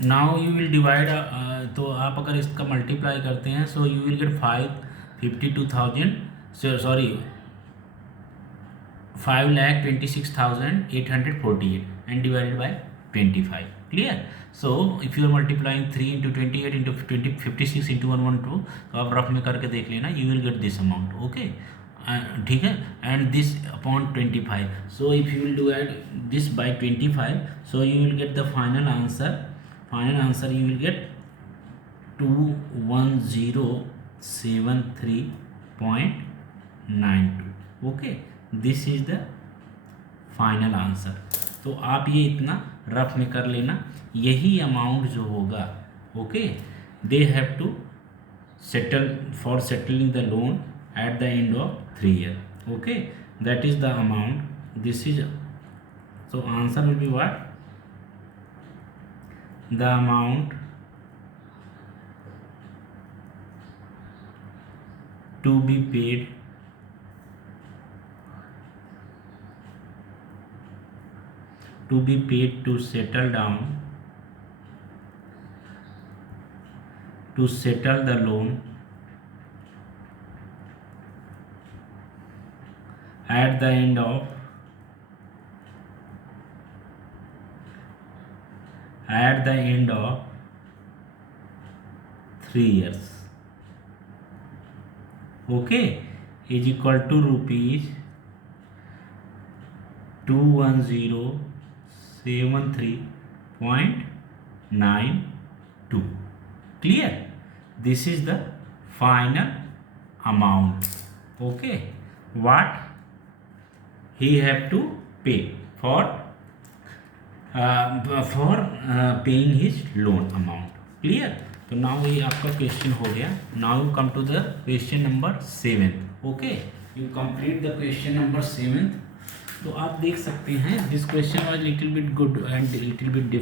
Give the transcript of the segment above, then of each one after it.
Now you will divide, तो आप अगर इसका मल्टीप्लाई करते हैं सो यू विल गेट 552,000, सॉरी 5,26,848 and divided by 25. Clear? So if you are multiplying 3 into 28 into 20 56 into 112, तो आप रफ में करके देख लेना, you will get this amount. Okay, ठीक है, and this upon 25. So if you will do add this by 25, so you will get the final answer. Final answer you will get 21073.92. Okay, this is the final answer. तो आप ये इतना रफ में कर लेना. यही अमाउंट जो होगा, okay, they have to settle for settling the loan at the end of 3 year. Okay, that is the amount. This is, so answer will be what? The amount to be paid to settle down, to settle the loan at the end of 3 years. Okay, is equal to rupees 21073.92. Clear? This is the final amount. Okay, what he have to pay for paying his loan amount. Clear? तो now ये आपका question हो गया. Now you come to the question number 7. Okay, you complete the question number 7. तो आप देख सकते हैं this question was little bit good and little bit ये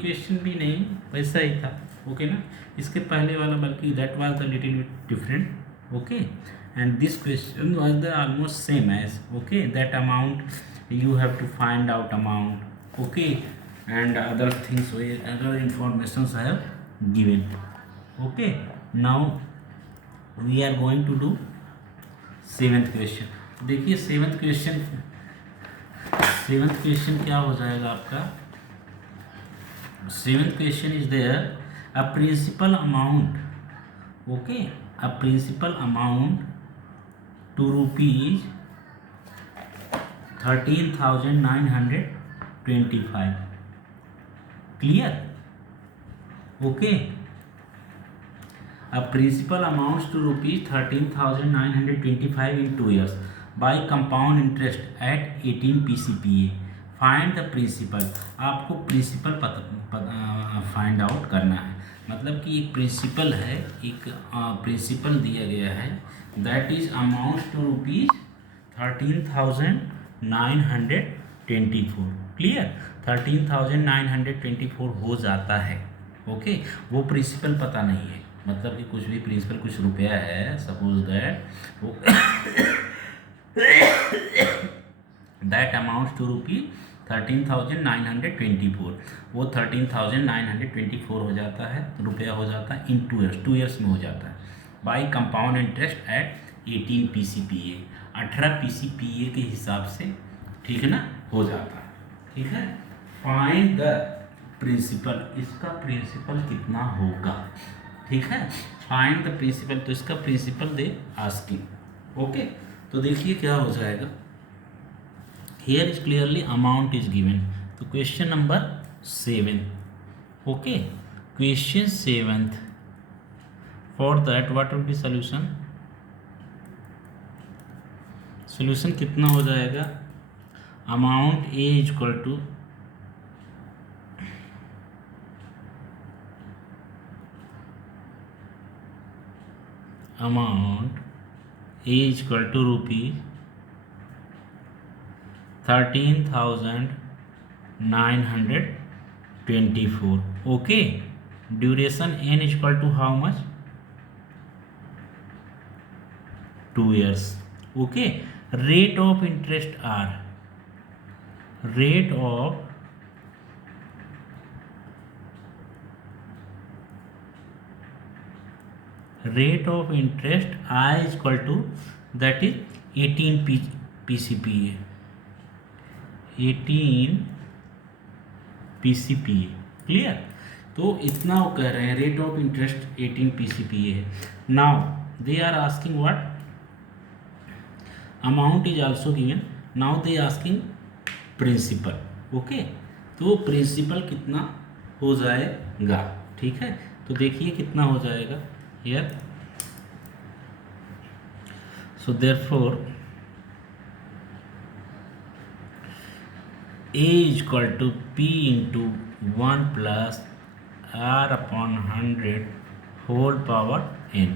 क्वेश्चन भी नहीं वैसा ही था. ओके ना, इसके पहले वाला बल्कि that was the little bit different. Okay, and this question was the almost same as. Okay, that amount you have to find out amount. Okay, and other things, other informations I have given. Okay, now we are going to do 7th question. देखिए 7th question क्या हो जाएगा आपका. 7th question is there, a principal amount. Okay, a principal amount to rupees 13,925. Clear? Okay, a principal amounts to rupees 13,925 in 2 years by compound interest at 18 PCPA. Find the principal. आपको principal find out करना है. मतलब कि एक प्रिंसिपल है, एक प्रिंसिपल दिया गया है, that is amount to rupees 13,924. Clear? 13,924 हो जाता है. ओके, वो प्रिंसिपल पता नहीं है, मतलब कि कुछ भी प्रिंसिपल कुछ रुपया है, सपोज दैट वो दैट अमाउंट्स टू रुपीज 13,924. वो 13,924 हो जाता है, रुपया हो जाता है इन 2 years. 2 years में हो जाता है by compound interest eight 18 PCPA. 18 PCPA के हिसाब से, ठीक है ना, हो जाता है. ठीक है, फाइंड द प्रिंसिपल. इसका प्रिंसिपल कितना होगा. ठीक है, फाइंड द प्रिंसिपल. तो इसका प्रिंसिपल दे आस्किंग. ओके, तो देखिए क्या हो जाएगा. Here is clearly amount is given. तो question number 7. Okay, question 7th. For that what will be solution. Solution कितना हो जाएगा. Amount A is equal to rupees 13,924. Okay, duration N is equal to how much. 2 years. Okay, rate of interest R. Rate of rate of interest I is equal to that is 18 PCPA 18 PCPA clear. तो इतना वो कह रहे हैं rate of interest 18 PCPA है। Now they are asking what amount is also given, now they asking principal. Okay, तो principal कितना हो जाएगा, ठीक है। तो देखिए कितना हो जाएगा here. So therefore A is equal to P into 1 plus R upon 100 whole power n.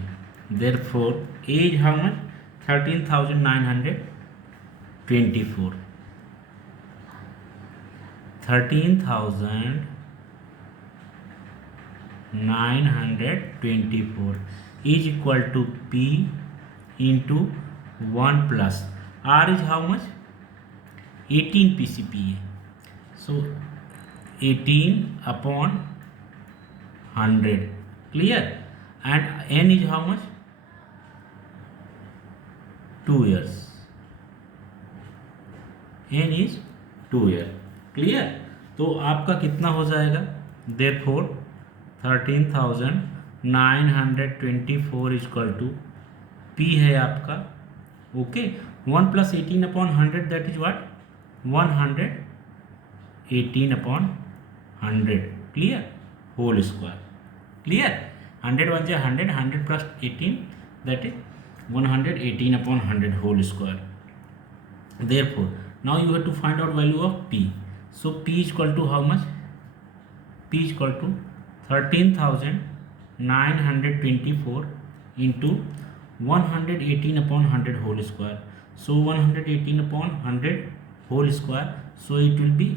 Therefore A is how much? 13,924. 13,924 is equal to P into 1 plus R is how much? 18 PCPA. So 18 upon 100 clear, and n is how much? 2 years. n is 2 year clear। तो आपका कितना हो जाएगा, therefore 13,924 equal to P है आपका। Okay, 1 plus 18 upon 100 that is what 118 upon 100 clear whole square clear. 100 1 जा 100, 100 plus 18 that is 118 upon 100 whole square. therefore now you have to find out value of P. So P is equal to how much? P is equal to 13,924 into 118 upon 100 whole square. So 118 upon 100 whole square. So it will be,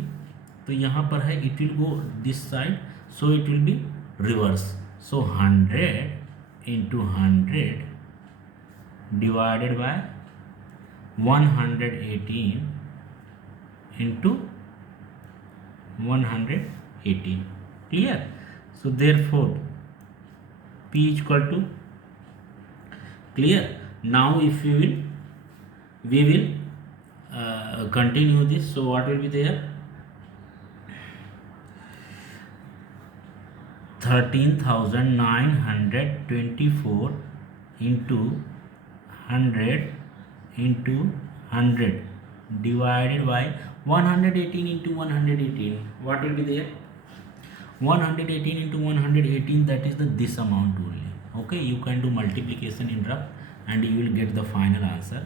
तो यहाँ पर है it will go this side, so it will be reverse. So 100 into 100 divided by 118 into 118 clear। so therefore P is equal to clear। now if we will continue this, so what will be there 13,924 into 100 into 100 divided by 118 into 118, what will be there 118 into 118, that is the this amount only। okay, you can do multiplication in rough and you will get the final answer।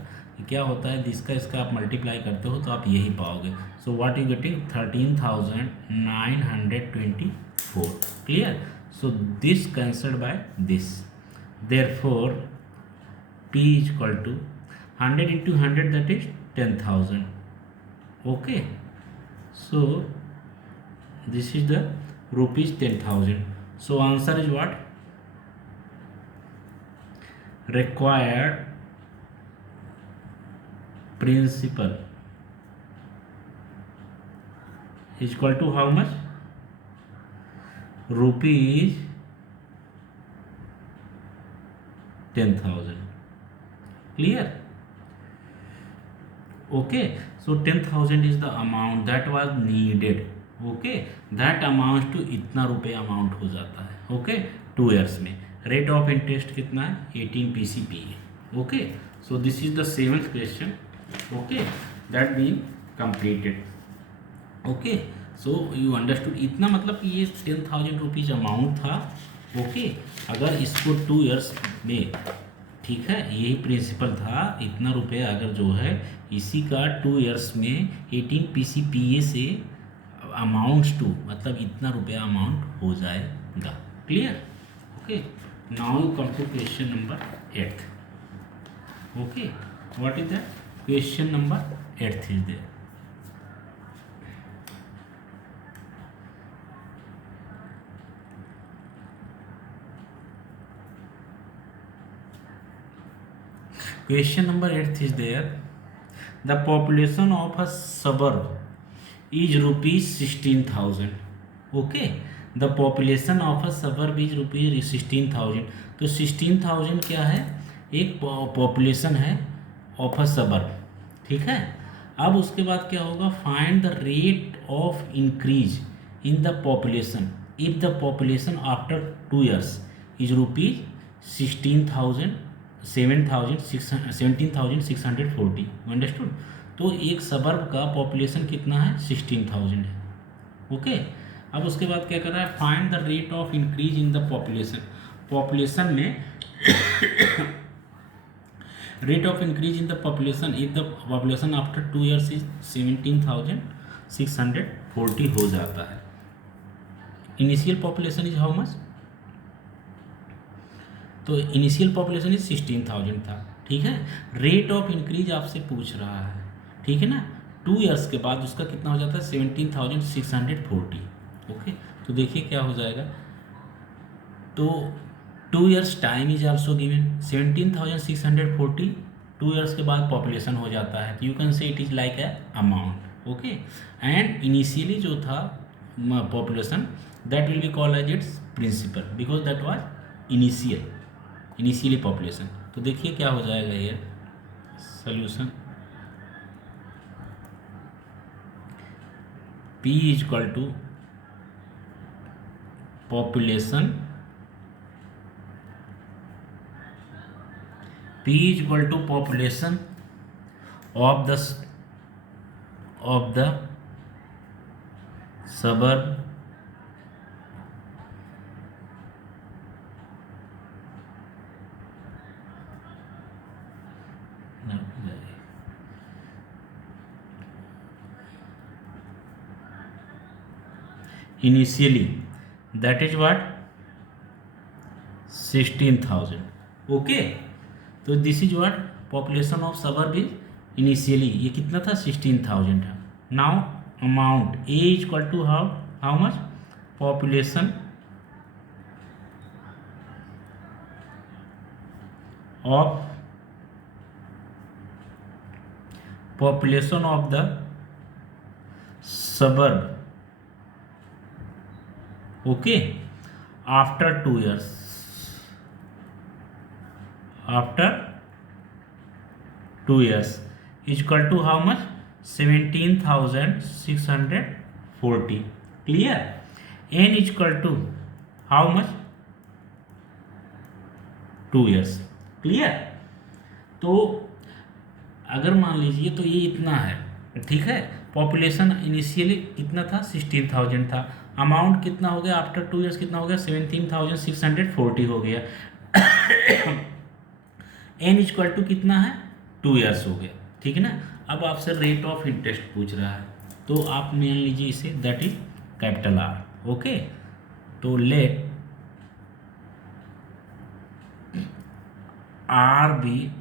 क्या होता है जिसका इसका आप मल्टीप्लाई करते हो तो आप यही पाओगे। So what you getting 13,924 clear. So this cancelled by this, therefore P is equal to 100 into 100 that is 10,000। okay, so this is the rupees 10,000। so answer is what required principal is equal to how much rupees 10,000 clear। okay, so 10,000 is the amount that was needed। okay, that amounts to इतना रुपये अमाउंट हो जाता है। okay, 2 years में rate of interest कितना है 18 PCPA। okay, so this is the 7th question। okay, that being completed। okay, so you understood, इतना मतलब कि ये 10,000 रुपीज़ अमाउंट था। okay, अगर इसको 2 years में, ठीक है, यही प्रिंसिपल था, इतना रुपये अगर जो है इसी का 2 years में 18 PCPA से अमाउंट्स टू, मतलब इतना रुपया अमाउंट हो जाएगा clear. Okay, now come to question number 8। Okay, what is that question number 8 is there. Question number 8 is there. The population of a suburb is rupees 16,000. Okay. The population of a suburb is rupees 16,000। तो 16,000 क्या है, एक पॉपुलेशन है of a suburb, ठीक है। अब उसके बाद क्या होगा, find the rate of increase in the population if the population after 2 years is rupees 16,000 17,640। अंडरस्टूड। तो एक सबर्ब का पॉपुलेशन कितना है, 16,000 है, ओके। अब उसके बाद क्या कर रहा है, find the rate of increase in the population. Population में rate of increase in the population if the population after 2 years is 17,640 हो जाता है। Initial population is how much, तो इनिशियल पॉपुलेशन इज 16,000 था, ठीक है। रेट ऑफ इंक्रीज आपसे पूछ रहा है, ठीक है ना। 2 years के बाद उसका कितना हो जाता है, 17,640, ओके। तो देखिए क्या हो जाएगा, तो 2 years time is also given, 17,640 2 years के बाद पॉपुलेशन हो जाता है, you can say it is like a amount, okay. And initially जो था population, that will be called as its principal because that was initially population. तो देखिए क्या हो जाएगा ये सोल्यूशन, P is equal to population, P is equal to population of the suburb initially, that is what 16,000, okay। तो this is what population of suburb is initially, ये कितना था, 16,000 था। Now amount A is equal to how much, population of the suburb, okay, after 2 years, is equal to how much, 17,640, clear. N is equal to how much, 2 years, clear. तो अगर मान लीजिए तो ये इतना है, ठीक है। पॉपुलेशन इनिशियली कितना था, 16,000 था। अमाउंट कितना हो गया आफ्टर 2 years, कितना हो गया, 17,640 हो गया। एन इक्वल टू कितना है, 2 years हो गया, ठीक है ना। अब आपसे रेट ऑफ इंटरेस्ट पूछ रहा है, तो आप मान लीजिए इसे, that is capital R, okay. तो let R be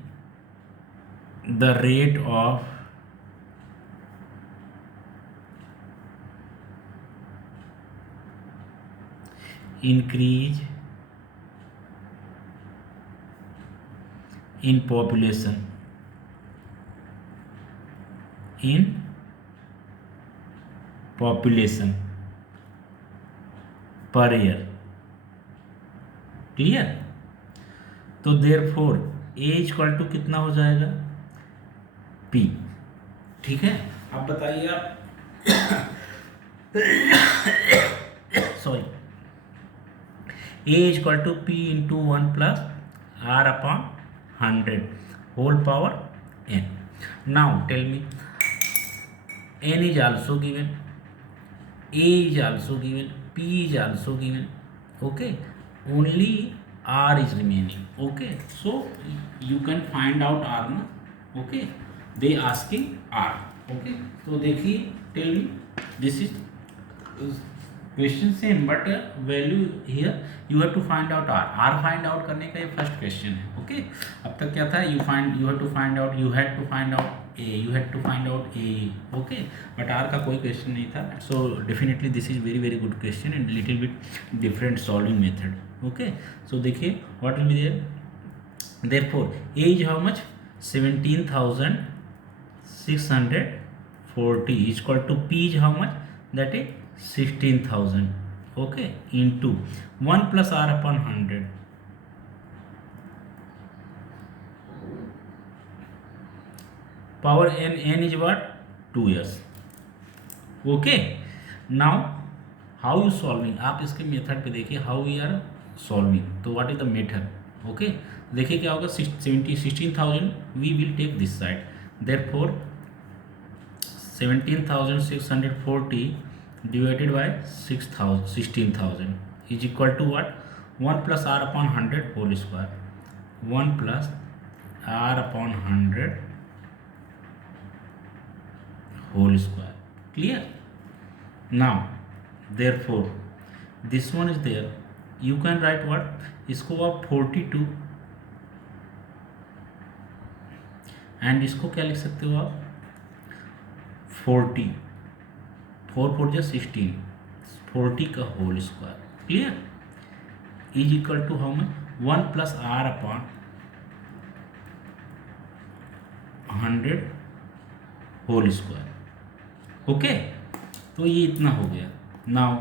the rate of increase in population per year, clear. तो देयरफॉर ए इक्वल टू कितना हो जाएगा, पी, ठीक है। अब बताइए आप sorry, A is equal to P into 1 plus R upon 100 whole power n. Now tell me, n is also given, A is also given, P is also given, okay. Only R is remaining, okay. So you can find out R na, okay. They asking R, okay. So देखिए, tell me, this is question same but value here you have to find out R find out करने का ये first question है, ओके। अब तक क्या था, you have to find out, you had to find out A, okay. But R का कोई क्वेश्चन नहीं था, so definitely this is very very good question and little bit different solving method, okay. सो देखिए what will be therefore A is how much, 17,640 is equal to P is how much, that is 16,000, okay, into 1 plus r upon 100. Power n is what? 2s. okay, now how you solving, आप इसके method पे देखिए how we are solving. तो what is the method? Okay, देखिए क्या होगा. 16,000 we will take this side, therefore 17,640 divided by 16,000 is equal to what? 1 plus r upon 100 whole square. 1 plus r upon 100 whole square. Clear? Now therefore this one is there, you can write what? इसको आप 42 एंड इसको क्या लिख सकते हो आप? 40, 4 4 जा 16, 40 का whole square. Clear? Is equal to how much? 1 plus R upon 100 whole square. Okay, तो ये इतना हो गया. Now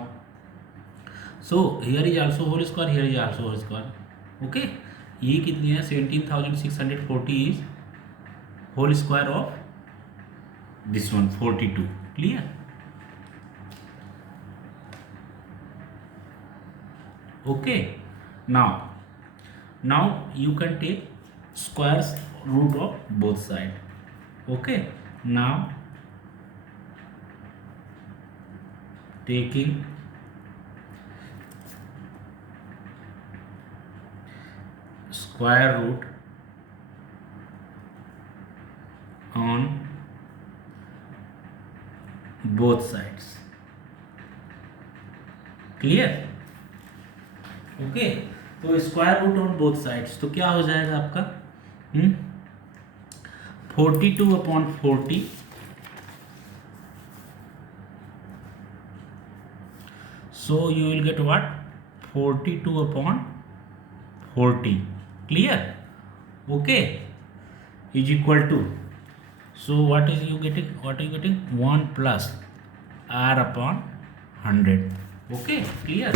so here is also whole square, here is also whole square. Okay, ये कितनी है? 17,640 is whole square of this one 42. Clear? Okay, now you can take squares root of both side. Okay, now taking square root on both sides. Clear? Okay, तो square root on both sides, तो क्या हो जाएगा आपका? 42 upon 40 so you will get what? 42 upon 40. Clear? Okay, is equal to, so what is you getting? 1 plus r upon 100. Okay, clear?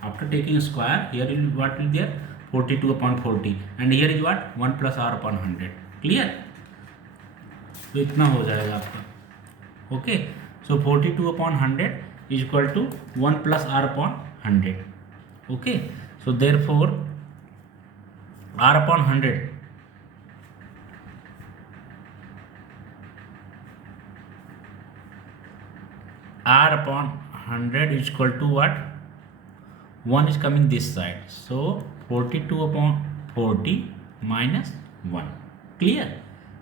After taking square, here will what will there? 42 upon 40, and here is what? 1 plus r upon 100. Clear? तो इतना हो जाएगा आपका. ओके, सो 42 upon 100 is equal to 1 plus r upon 100. Okay, so therefore r upon 100, r upon 100 is equal to what? 1 is coming this side, so 42 upon 40 minus 1. Clear?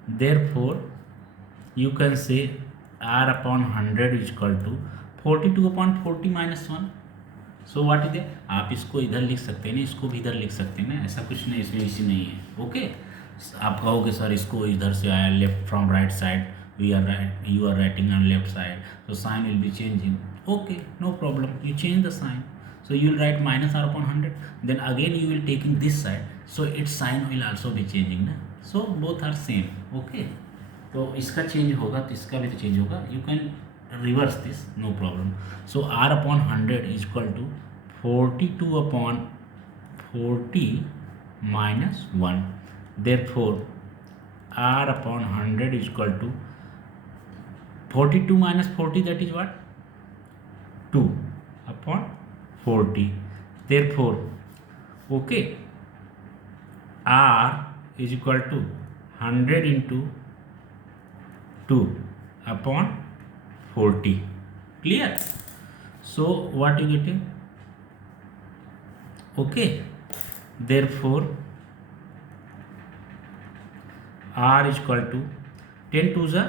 Therefore you can say r upon 100 is equal to 42 upon 40 minus 1. So what is है? आप इसको इधर लिख सकते हैं ना, इसको भी इधर लिख सकते हैं ना, ऐसा कुछ नहीं, इसमें इसी नहीं है. ओके, आप कहोगे सर इसको इधर से आया, left from right side, we are right, you are writing on left side, so sign will be changing. Okay, no problem, you change the sign. So you will write minus r upon 100, then again you will taking this side, so its sign will also be changing na. So both are same. Okay, तो इसका चेंज होगा तो इसका भी तो चेंज होगा. You can reverse this, no problem. So r upon 100 is equal to 42 upon 40 minus 1. Therefore r upon 100 is equal to 42 minus 40, that is what? 2 upon 40. Therefore okay, r is equal to 100 into 2 upon 40. Clear? So what you getting? Okay, therefore r is equal to 10 to the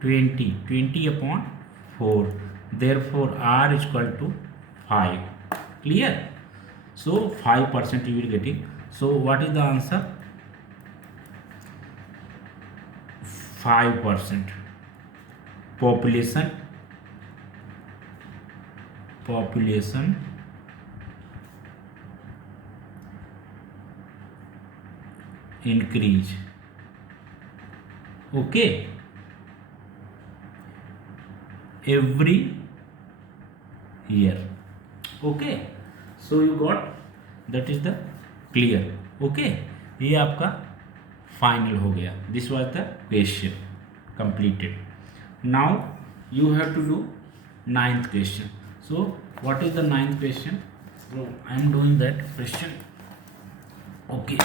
20 upon 4. Therefore r is equal to 5. Clear? So 5% you will getting. So what is the answer? 5% population increase. Okay, every year. Okay, so you got, that is the clear. Okay, ये आपका फाइनल हो गया। This was the question completed. Now you have to do ninth question. So what is the ninth question? So I am doing that question. Okay.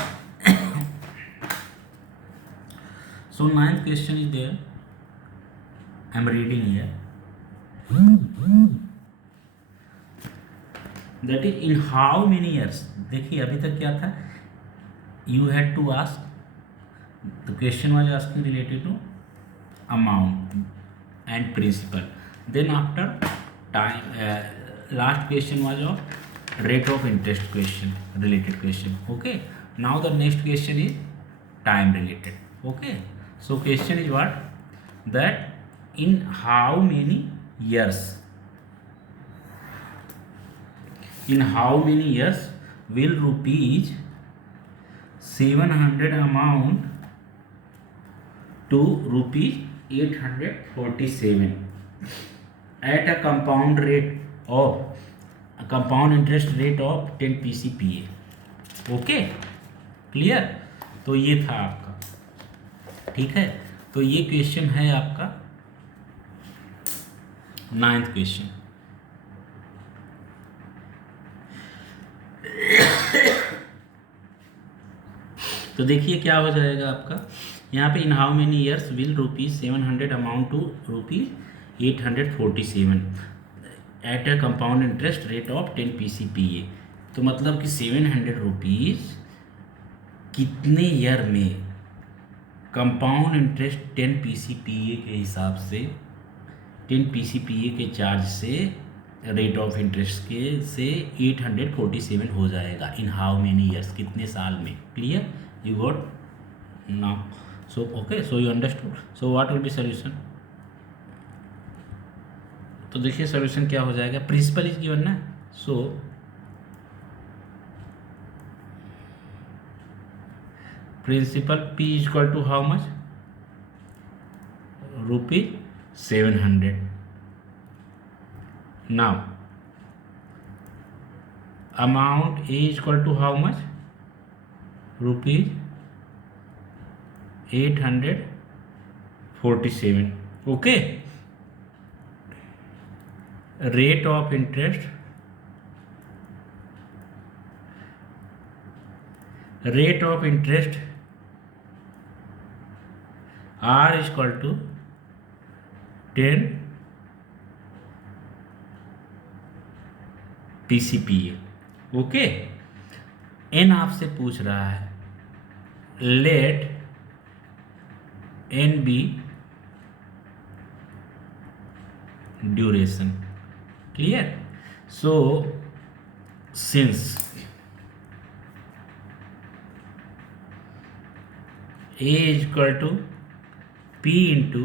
So ninth question is there. I am reading here. That is in how many years? देखिए अभी तक क्या था? You had to ask. The question was asking related to amount and principal. Then after time, last question was of rate of interest question, related question. Okay, now the next question is time related. Okay, so question is what, that in how many years, in how many years will rupees 700 amount to rupees 847 at a compound interest rate of 10 PCPA. Okay, clear. तो ये था आपका, ठीक है। तो ये क्वेश्चन है आपका नाइन्थ क्वेश्चन। तो देखिए क्या हो जाएगा आपका यहाँ पे, in how many years will rupees 700 amount to rupees 847 at a compound interest rate of 10 PCPA। तो मतलब कि 700 रुपीज़ कितने ईयर में कंपाउंड इंटरेस्ट 10 PCPA के हिसाब से, 10 PCPA के चार्ज से, रेट ऑफ इंटरेस्ट के से 847 हो जाएगा। इन हाउ मेनी ईयर्स, कितने साल में। Clear, you got now. So okay, so you understood. So what will be solution? तो देखिए सॉल्यूशन क्या हो जाएगा, प्रिंसिपल इज गिवन ना, so principal P is equal to how much, rupees 700। Now amount A is equal to how much, rupees 847। Okay, rate of interest, rate of interest R is equal to 10 PCPA। Okay, N आपसे पूछ रहा है, let N be duration। Clear, so since A is equal to P into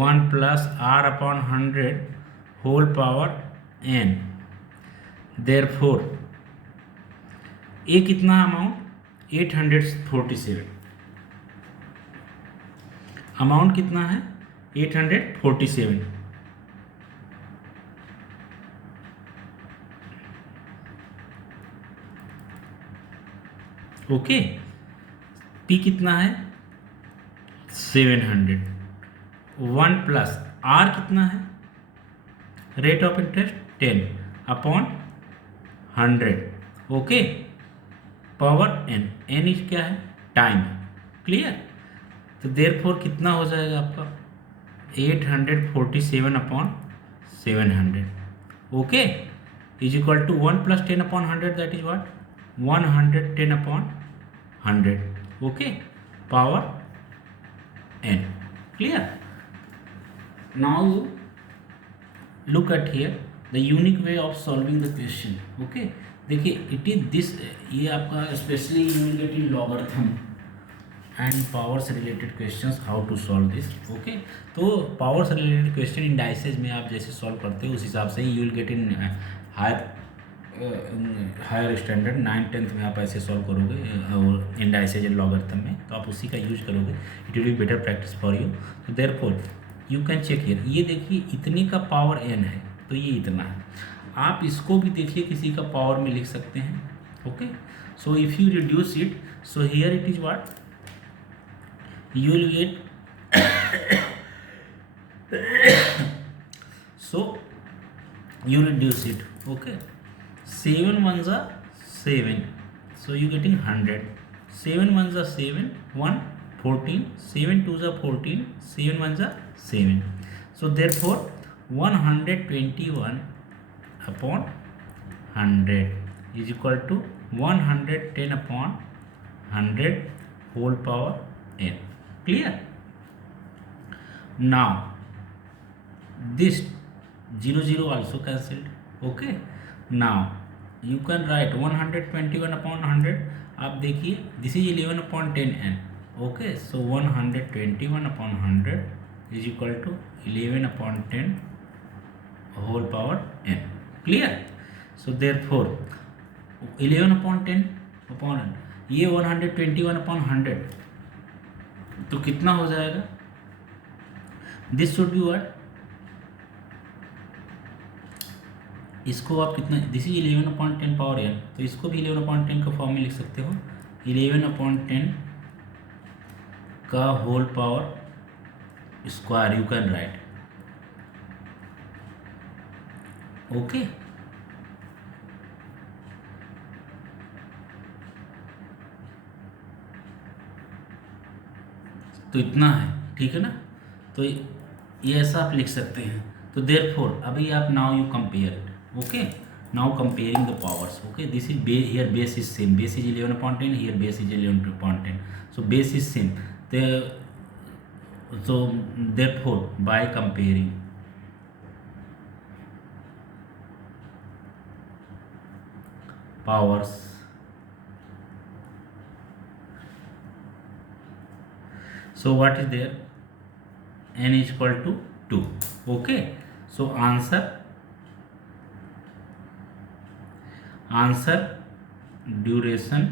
1 plus R upon 100 whole power N, therefore A कितना अमाउंट 847, अमाउंट कितना है 847। Okay, P कितना है 700, 1 plus R कितना है, rate of interest 10 upon 100। Okay, power N, N is क्या है, time. Clear, तो देयरफॉर कितना हो जाएगा आपका 847 upon 700। Okay, is equal to 1 plus 10 upon 100, that is what 110 upon 100। Okay, power N। Clear, now look at here the unique way of solving the question. Okay, देखिए it is this, ये आपका specially you will get in logarithm and power से related questions, how to solve this. Okay, तो power से related question indices में आप जैसे solve करते हो उस हिसाब से ही you will get in higher standard 9th-10th में आप ऐसे सॉल्व करोगे और इंडाइसेज एंड लॉगरिथम में, तो आप उसी का यूज करोगे, it will be better practice for you. तो therefore you can check here, ये देखिए इतने का पावर n है, तो ये इतना है। आप इसको भी देखिए किसी का पावर में लिख सकते हैं. Okay, so if you reduce it, so here it is what you will get. So you reduce it. Okay, 7 ones are 7, so you getting 100. 7 ones are 7, 1 14, 7 twos are 14, 7 ones are 7. So therefore 121 upon 100 is equal to 110 upon 100 whole power n. Clear? Now this 0 also cancelled. Okay, now you can write 121 upon 100. आप देखिए this is 11 upon 10 n. Okay, so 121 upon 100 is equal to 11 upon 10 whole power n. Clear? So therefore 11 upon 10 upon ये 121 upon 100, तो कितना हो जाएगा? This should be what, इसको आप कितना, दिस इज 11/10 पावर n, तो इसको भी 11/10 का फॉर्म में लिख सकते हो. 11/10 का whole power square you can write. Okay, तो इतना है. ठीक है ना, तो ये ऐसा आप लिख सकते हैं. तो देयरफॉर अभी आप now you compare it. Okay, now comparing the powers. Okay, this is here base is same, base is 11/10, here base is 11/10, so base is same. So therefore by comparing powers, so what is there, n is equal to 2. Okay, so answer duration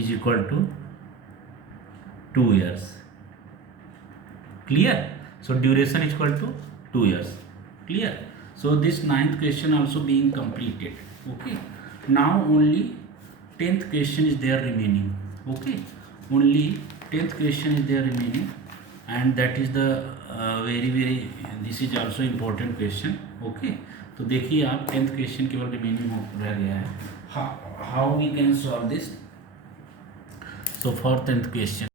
is equal to 2 years. Clear? So duration is equal to 2 years. Clear? So this 9th question also being completed. Okay, now only 10th question is there remaining. Okay, only 10th question is there remaining, and that is the very this is also important question. Okay, तो देखिए आप 10th question केवल remaining रह गया है. How we can solve this? So for 10th question,